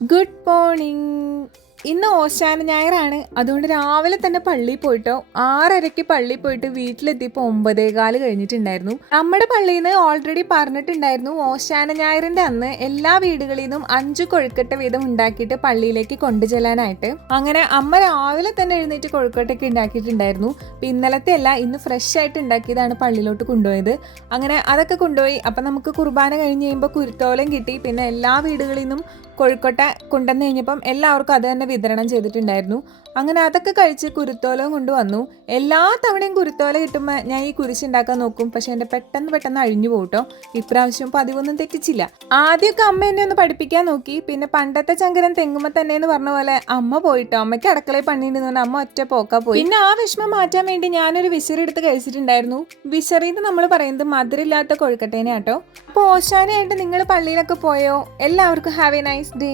Good morning ഇന്ന് ഓശാന ഞായറാണ്. അതുകൊണ്ട് രാവിലെ തന്നെ പള്ളിയിൽ പോയിട്ടോ ആറരയ്ക്ക് പള്ളിയിൽ പോയിട്ട് വീട്ടിലെത്തിയപ്പോൾ ഒമ്പതേകാൽ കഴിഞ്ഞിട്ടുണ്ടായിരുന്നു. നമ്മുടെ പള്ളിയിൽ നിന്ന് ഓൾറെഡി പറഞ്ഞിട്ടുണ്ടായിരുന്നു ഓശാന ഞായറിന്റെ അന്ന് എല്ലാ വീടുകളിൽ നിന്നും അഞ്ച് കൊഴുക്കട്ട വീതം ഉണ്ടാക്കിയിട്ട് പള്ളിയിലേക്ക് കൊണ്ടുചെല്ലാനായിട്ട്. അങ്ങനെ അമ്മ രാവിലെ തന്നെ എഴുന്നേറ്റ് കൊഴുക്കട്ടൊക്കെ ഉണ്ടാക്കിയിട്ടുണ്ടായിരുന്നു. അപ്പം ഇന്നലത്തെ അല്ല ഇന്ന് ഫ്രഷ് ആയിട്ട് ഉണ്ടാക്കിയതാണ് പള്ളിയിലോട്ട് കൊണ്ടുപോയത്. അങ്ങനെ അതൊക്കെ കൊണ്ടുപോയി. അപ്പം നമുക്ക് കുർബാന കഴിഞ്ഞ് കഴിയുമ്പോൾ കുരുത്തോലം കിട്ടി. പിന്നെ എല്ലാ വീടുകളിൽ നിന്നും കൊഴുക്കട്ട കൊണ്ടുവന്ന് കഴിഞ്ഞപ്പം എല്ലാവർക്കും അത് തന്നെ വിതരണം ചെയ്തിട്ടുണ്ടായിരുന്നു. അങ്ങനെ അതൊക്കെ കഴിച്ച് കുരുത്തോലവും കൊണ്ടുവന്നു. എല്ലാ തവണയും കുരുത്തോല കിട്ടുമ്പോൾ ഞാൻ ഈ കുരിശുണ്ടാക്കാൻ നോക്കും. പക്ഷെ എന്റെ പെട്ടെന്ന് പെട്ടെന്ന് അഴിഞ്ഞു പോകട്ടോ ഇപ്രാവശ്യം പതിവൊന്നും തെറ്റിച്ചില്ല. ആദ്യമൊക്കെ അമ്മ എന്നെ ഒന്ന് പഠിപ്പിക്കാൻ നോക്കി. പിന്നെ പണ്ടത്തെ ചങ്കരൻ തെങ്ങുമ്പോൾ തന്നെ എന്ന് പറഞ്ഞ പോലെ അമ്മ പോയിട്ടോ. അമ്മയ്ക്ക് അടുക്കളയിൽ പണിയുണ്ടെന്ന് പറഞ്ഞാൽ അമ്മ ഒറ്റ പോക്കാ പോയി. പിന്നെ ആ വിഷമം മാറ്റാൻ വേണ്ടി ഞാനൊരു വിശറി എടുത്ത് കഴിച്ചിട്ടുണ്ടായിരുന്നു. വിശറി എന്ന് നമ്മൾ പറയുന്നത് മധുരമില്ലാത്ത കൊഴുക്കട്ടേനെ ആട്ടോ അപ്പോൾ ഓശാനായിട്ട് നിങ്ങൾ പള്ളിയിലൊക്കെ പോയോ? എല്ലാവർക്കും ഹാവ് എ നൈസ് ഡേ.